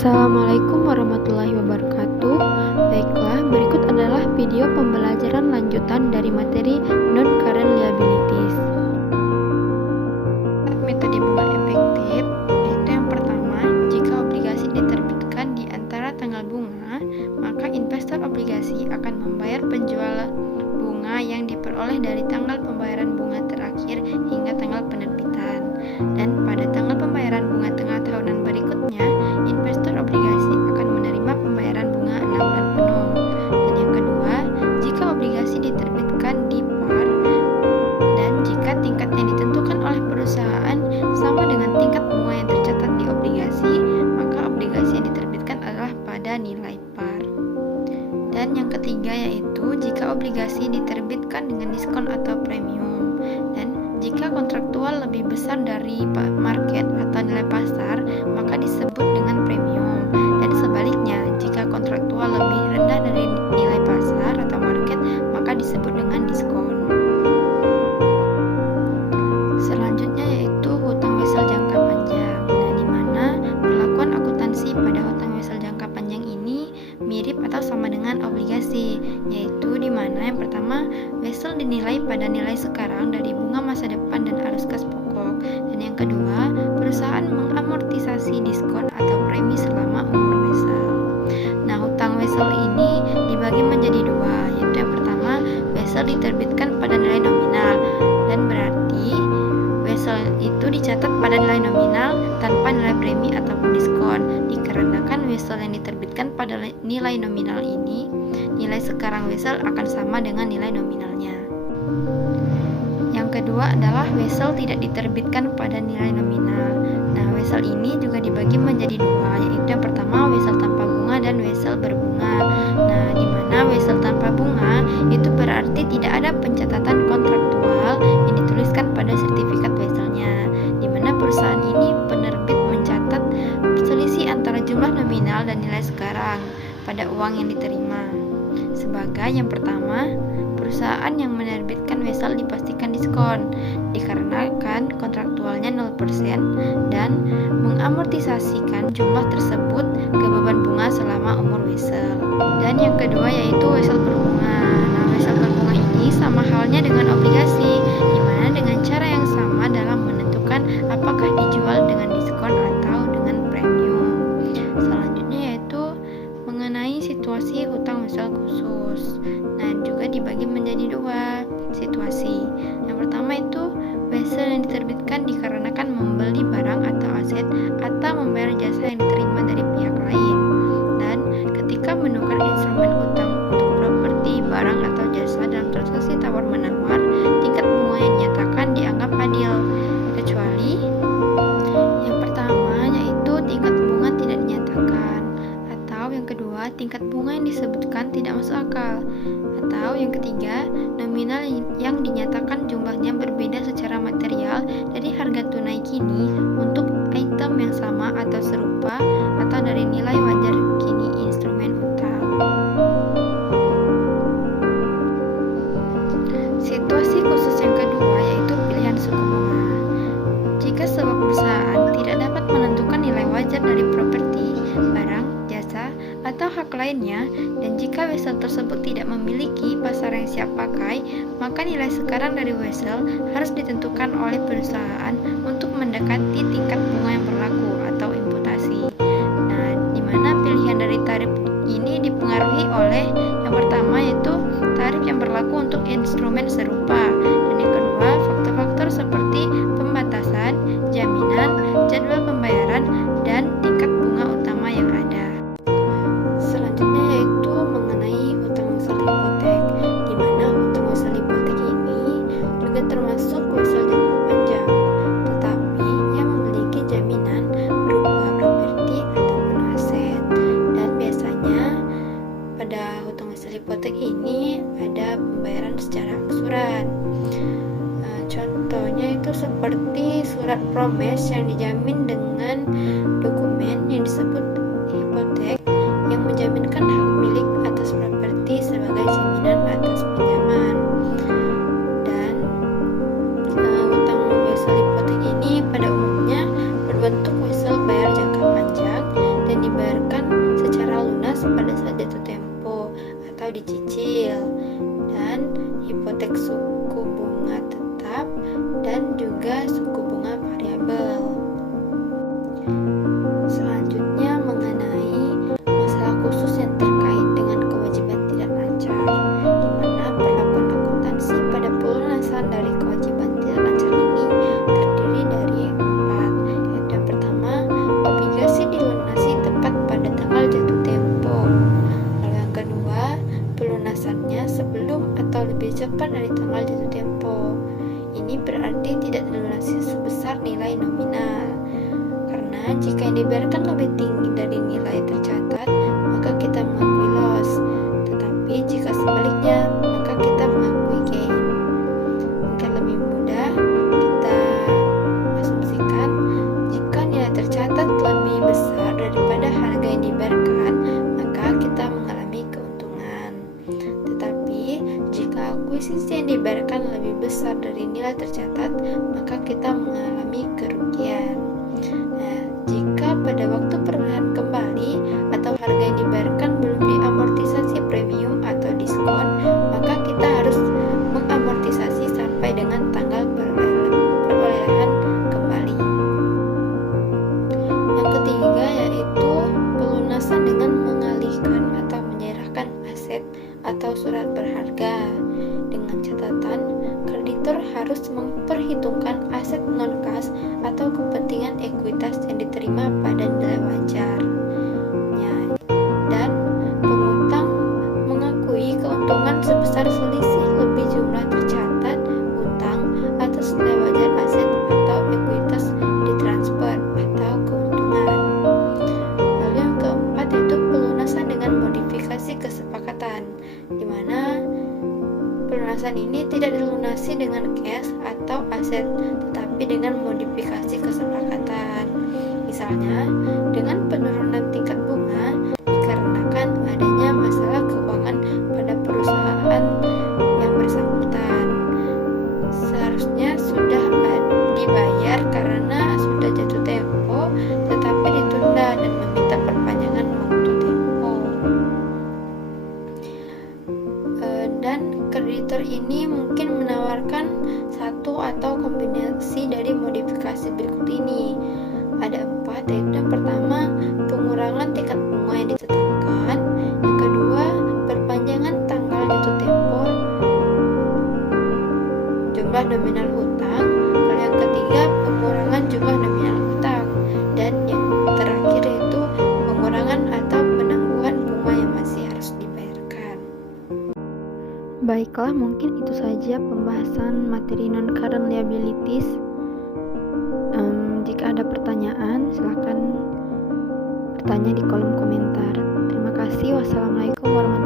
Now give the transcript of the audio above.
Assalamualaikum warahmatullahi wabarakatuh. Baiklah, berikut adalah video pembelajaran lanjutan dari materi non-current liabilities. Metode bunga efektif yaitu yang pertama, jika obligasi diterbitkan di antara tanggal bunga, maka investor obligasi akan membayar penjual bunga yang diperoleh dari tanggal pembayaran bunga terakhir hingga tanggal penerbitan. Dan pada tanggal pembayaran bunga tengah tahunan berikutnya, investor obligasi akan menerima pembayaran bunga 6 bulan penuh. Dan yang kedua, jika obligasi diterbitkan di par dan jika tingkat yang ditentukan oleh perusahaan sama dengan tingkat bunga yang tercatat di obligasi, maka obligasi yang diterbitkan adalah pada nilai par. Dan yang ketiga yaitu jika obligasi diterbitkan dengan diskon atau premium. Dan jika kontraktual lebih besar dari market atau nilai pasar, maka disebut dengan premium. Dan sebaliknya, jika kontraktual lebih rendah dari nilai pasar atau market, maka disebut dengan diskon. Selanjutnya yaitu hutang wesel jangka panjang. Nah, di mana perlakuan akuntansi pada hutang wesel jangka panjang ini mirip atau sama dengan obligasi, yaitu di mana yang pertama, wesel dinilai pada nilai sekarang dari bunga masa depan dan arus kas pokok, dan yang kedua, perusahaan mengamortisasi diskon atau premi selama umur wesel. Nah, hutang wesel ini dibagi menjadi dua, yaitu yang pertama, wesel diterbitkan pada nilai nominal, dan berarti wesel itu dicatat pada nilai nominal tanpa nilai premi ataupun diskon. Dikarenakan wesel yang diterbitkan pada nilai nominal ini, nilai sekarang wesel akan sama dengan nilai nominalnya. Yang kedua adalah wesel tidak diterbitkan pada nilai nominal. Nah, wesel ini juga dibagi menjadi dua, yaitu yang pertama wesel tanpa bunga dan wesel berbunga. Nah, di mana wesel tanpa bunga itu berarti tidak ada pencatatan kontraktual yang dituliskan pada sertifikat weselnya, di mana perusahaan ini penerbit mencatat selisih antara jumlah nominal dan nilai sekarang pada uang yang diterima. Sebagai yang pertama, perusahaan yang menerbitkan wesel dipastikan diskon dikarenakan kontraktualnya 0% dan mengamortisasikan jumlah tersebut ke beban bunga selama umur wesel. Dan yang kedua yaitu wesel berbunga. Nah, wesel berbunga ini sama halnya dengan obligasi, di mana dengan cara yang sama dalam menentukan apakah dijual dengan diskon atau dengan premium. Selanjutnya yaitu mengenai situasi hutang wesel khusus. Nah, juga dibagi menjadi dua situasi. Yang pertama itu wesel yang diterbitkan dikarenakan membeli barang atau aset atau membayar jasa yang diterima dari pihak lain. Dan ketika menukar instrumen hutang untuk properti, barang atau jasa dalam transaksi tawar-menawar, tingkat bunga yang dinyatakan dianggap adil, kecuali yang pertama yaitu tingkat bunga tidak dinyatakan, atau yang kedua tingkat bunga yang disebutkan tidak masuk akal, atau yang ketiga nominal yang dinyatakan jumlahnya berbeda secara material dari harga tunai kini untuk item yang sama atau serupa atau dari nilai wajar kini instrumen hutang. Situasi khusus yang kedua yaitu pilihan suku bunga. Jika sebuah perusahaan tidak dapat menentukan nilai wajar dari properti, barang, jasa, atau hak lainnya, dan jika wesel tersebut tidak memiliki pasar yang siap pakai, maka nilai sekarang dari wesel harus ditentukan oleh perusahaan untuk mendekati tingkat bunga yang berlaku atau imputasi. Nah, di mana pilihan dari tarif ini dipengaruhi oleh yang pertama yaitu tarif yang berlaku untuk instrumen serupa, dan yang kedua faktor-faktor seperti pembatasan, jaminan, jadwal pembayaran, dan tingkat bunga utama yang ada. Selanjutnya yaitu mengenai hutang wesel hipotek, di mana hutang wesel hipotek ini juga termasuk wesel jangka panjang, tetapi ia memiliki jaminan berupa properti ataupun aset. Dan biasanya pada hutang wesel hipotek ini ada pembayaran secara angsuran. Contohnya itu seperti surat promes yang dijamin dengan dokumen yang disebut hipotek yang menjaminkan hak milik atas properti sebagai jaminan atas pinjaman. Dan hutang wesel hipotek ini pada umumnya berbentuk wesel bayar jangka panjang dan dibayar kapan dari tanggal jatuh tempo. Ini berarti tidak dilunasi sebesar nilai nominal. Karena jika yang dibayarkan lebih tinggi dari nilai tercatat, maka kita mengakui loss. Tetapi jika sebaliknya, maka kita mengakui gain. Agar lebih mudah, kita asumsikan jika nilai tercatat lebih besar daripada harga yang dibayarkan, maka kita mengalami keuntungan. Tetapi jika akuisisi yang dibayarkan lebih besar dari nilai tercatat, maka kita mengalami kerugian. Nah, jika pada waktu perubahan kembali atau harga yang dibayarkan belum diamortisasi premium atau diskon, maka kita harus mengamortisasi sampai dengan tanggal perolehan kembali. Yang ketiga yaitu pelunasan dengan mengalihkan atau menyerahkan aset atau surat berharga. Dengan catatan, kreditor harus memperhitungkan aset non-kas atau kepentingan ekuitas yang diterima pada nilai wajar. Dan pengutang mengakui keuntungan sebesar selisih lebih jumlah tercatat utang atas nilai wajar aset atau ekuitas ditransfer atau keuntungan. Lalu yang keempat yaitu pelunasan dengan modifikasi kesepakatan, di mana pelunasan ini tidak dilunasi dengan cash atau aset, tetapi dengan modifikasi kesepakatan. Misalnya, dengan penurunan tingkat bunga dikarenakan adanya masalah keuangan pada perusahaan yang bersangkutan. Seharusnya sudah dibayar karena sudah jatuh tempo, tetapi ditunda dan meminta perpanjangan waktu tempo. Dan kreditor ini mungkin menawarkan satu atau kombinasi dari modifikasi berikut ini. Ada 4, yaitu yang pertama, pengurangan tingkat bunga yang ditetapkan. Yang kedua, perpanjangan tanggal jatuh tempo jumlah nominal hutang. Lalu yang ketiga, pengurangan jumlah nominal hutang. Dan yang terakhir yaitu pengurangan atau penangguhan bunga yang masih harus dibayarkan. Baiklah, mungkin itu saja pembahasan materi non-current liabilities. Jika ada pertanyaan, silakan bertanya di kolom komentar. Terima kasih. Wassalamualaikum warahmatullahi wabarakatuh.